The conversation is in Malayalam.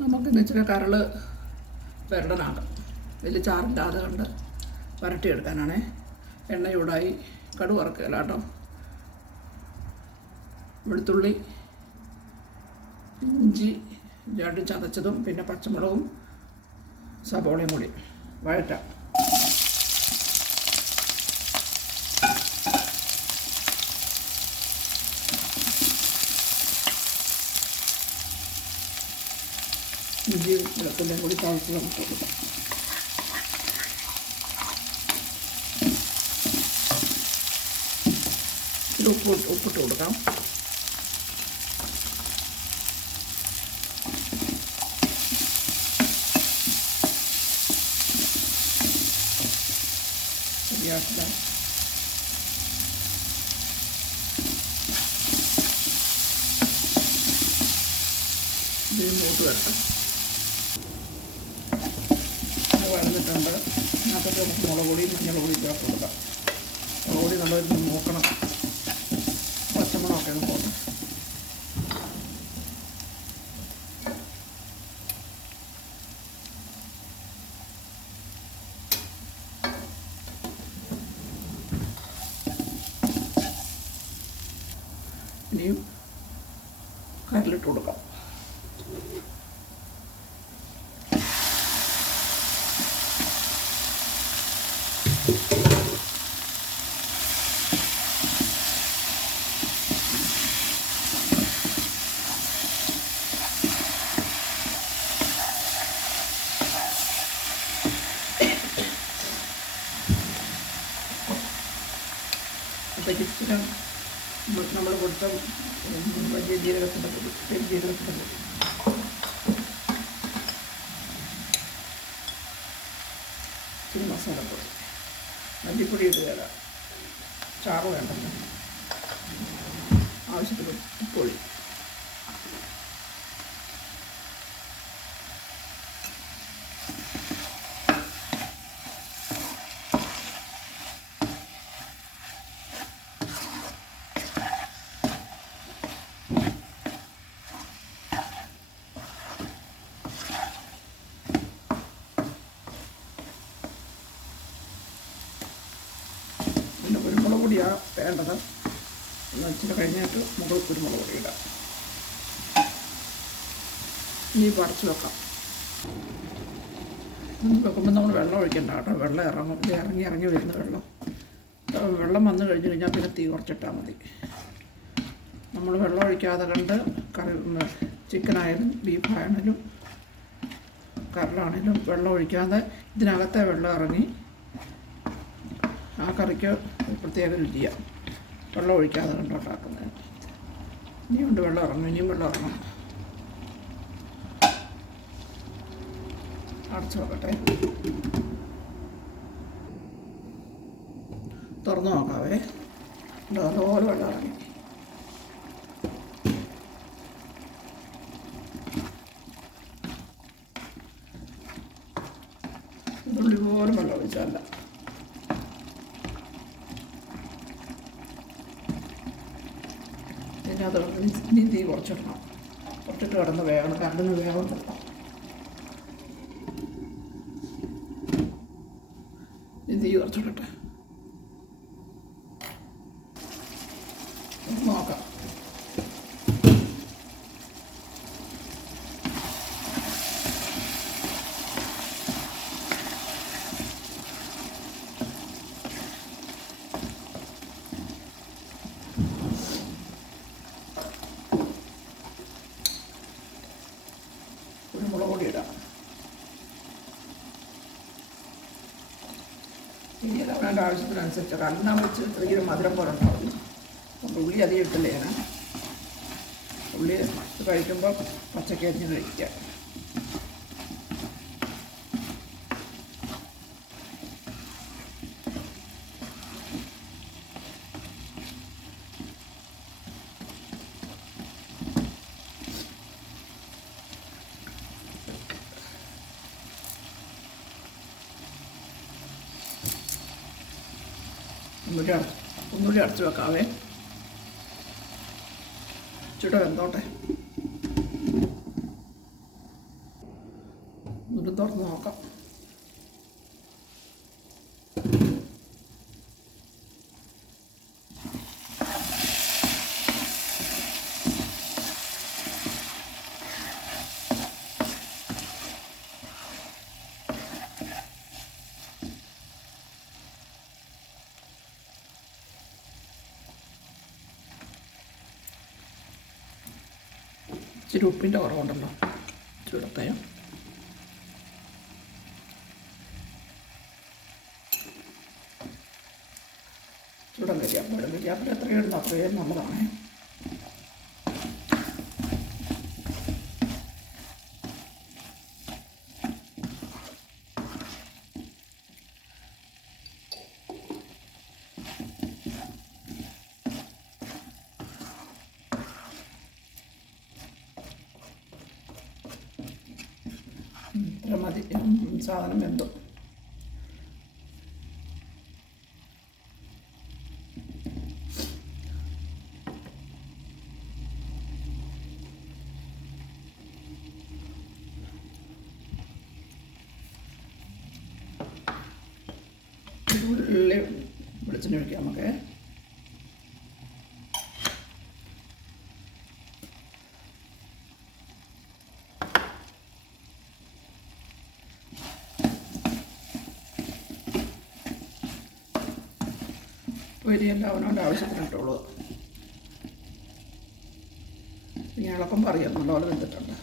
നമുക്കിന്ന് ഇച്ചിരി കരൾ പെരടനാക്കാം. വലിയ ചാറില്ലാതെ കണ്ട് വരട്ടിയെടുക്കാനാണേ. എണ്ണ ചൂടായി, കടുക് വറുക്കുകയില്ല കേട്ടോ. വെളുത്തുള്ളി, ഇഞ്ചി രണ്ടും ചതച്ചതും പിന്നെ പച്ചമുളകും സബോളയും കൂടി വഴറ്റാം. ഇഞ്ചി വെളുത്തുള്ളിയും കൂടി ചതച്ച് നമുക്ക് കൊടുക്കാം. ഇത് ഉപ്പിട്ട് കൊടുക്കാം. ശരിയാക്കില്ല. ഇതിന് മൂട്ട് വരട്ടെ. വഴന്നിട്ടുണ്ട്. അതിനകത്തൊക്കെ നമുക്ക് മുളക് പൊടി മഞ്ഞൾ പൊടി ചേർത്ത് കൊടുക്കാം. മുളക് പൊടി നല്ലൊരു നോക്കണം, പച്ചമുളകൊക്കെ ഒന്ന് പോകണം. ഇനിയും കരളിട്ട് കൊടുക്കാം. അപ്പോഴേക്ക് ഇച്ചിരി നമ്മൾ കൊടുത്ത വലിയ ജീരകത്തിൻ്റെ പൊടി, പെരുംജീരകത്തിൻ്റെ പൊടി, ഇച്ചിരി മസാലപ്പൊടി, മല്ലിപ്പൊടി ഇടുകയില്ല, ചാറ് വേണ്ടല്ലോ, ആവശ്യത്തിന് ഉപ്പൊടി, പിന്നെ കുരുമുളക് പൊടിയാണ് വേണ്ടത്. ഒന്ന് ഇച്ചിരി കഴിഞ്ഞിട്ട് മുകളിൽ കുരുമുളക് പൊടി ഇടാം. ഇനി പറിച്ച് വെക്കാം. വെക്കുമ്പോൾ നമ്മൾ വെള്ളം ഒഴിക്കണ്ട കേട്ടോ. വെള്ളം ഇറങ്ങി വരുന്ന വെള്ളം വന്നു കഴിഞ്ഞ് കഴിഞ്ഞാൽ പിന്നെ തീ കുറച്ചിട്ടാൽ മതി. നമ്മൾ വെള്ളം ഒഴിക്കാതെ കണ്ട് ചിക്കനായാലും ബീഫായാലും കരളാണെങ്കിലും വെള്ളം ഒഴിക്കാതെ ഇതിനകത്തെ വെള്ളം ഇറങ്ങി ആ കറിക്ക് പ്രത്യേക രുചിയാണ്. വെള്ളം ഒഴിക്കാതെ കണ്ടുണ്ടാക്കുന്നത്. ഇനിയും കൊണ്ട് വെള്ളം ഇറങ്ങും, ഇനിയും വെള്ളം ഇറങ്ങും. അടച്ചു നോക്കട്ടെ. തുറന്നു നോക്കാവേ. അതുപോലെ വെള്ളം ഇറങ്ങി. തുള്ളി പോലും വെള്ളം ഒഴിച്ചല്ല. പിന്നെ അത് ഇനി തീ കുറച്ചിടണം. കുറച്ചിട്ട് കിടന്ന് വേഗം കരണ്ടിന് വേഗം കിടണം. ഇനി തീ കുറച്ചിടട്ടെ. നോക്കാം. കുരുമുളക് പൊടി ഇടാം. ഇനി എല്ലാം വേണ്ട ആവശ്യത്തിനനുസരിച്ച് കണ്ണാൻ വെച്ച് ചെറിയൊരു മധുരം പോലെ ഉണ്ടാവും. അപ്പം ഉള്ളി അധികം ഇട്ടില്ല ഞാൻ. ഉള്ളി കഴിക്കുമ്പോൾ പച്ചക്ക് അരിഞ്ഞ് കഴിക്കുക. ഒന്നുകൂടി അടച്ച് വെക്കാവേ. ചുട വെന്തോട്ടെ. വീണ്ടും തുറന്ന് നോക്കാം. ഇച്ചിരി ഉപ്പിൻ്റെ കുറവുണ്ടല്ലോ, ചൂടത്തെ. ചൂടൻ കരിയാപ്പില എത്രയും ഇടുന്ന അത്രയും നല്ലതാണ്. ഇത്ര മതി, സാധനം വെന്തു. ഉള്ളി വെളിച്ചെണ്ണ ഒഴിക്കാം നമുക്ക്. പൊരിയെല്ലാം അവനവൻ്റെ ആവശ്യത്തിനിട്ടുള്ളൂ. ഇനി ഇളക്കം പറയാം, നല്ലപോലെ വെന്തിട്ടുണ്ട്.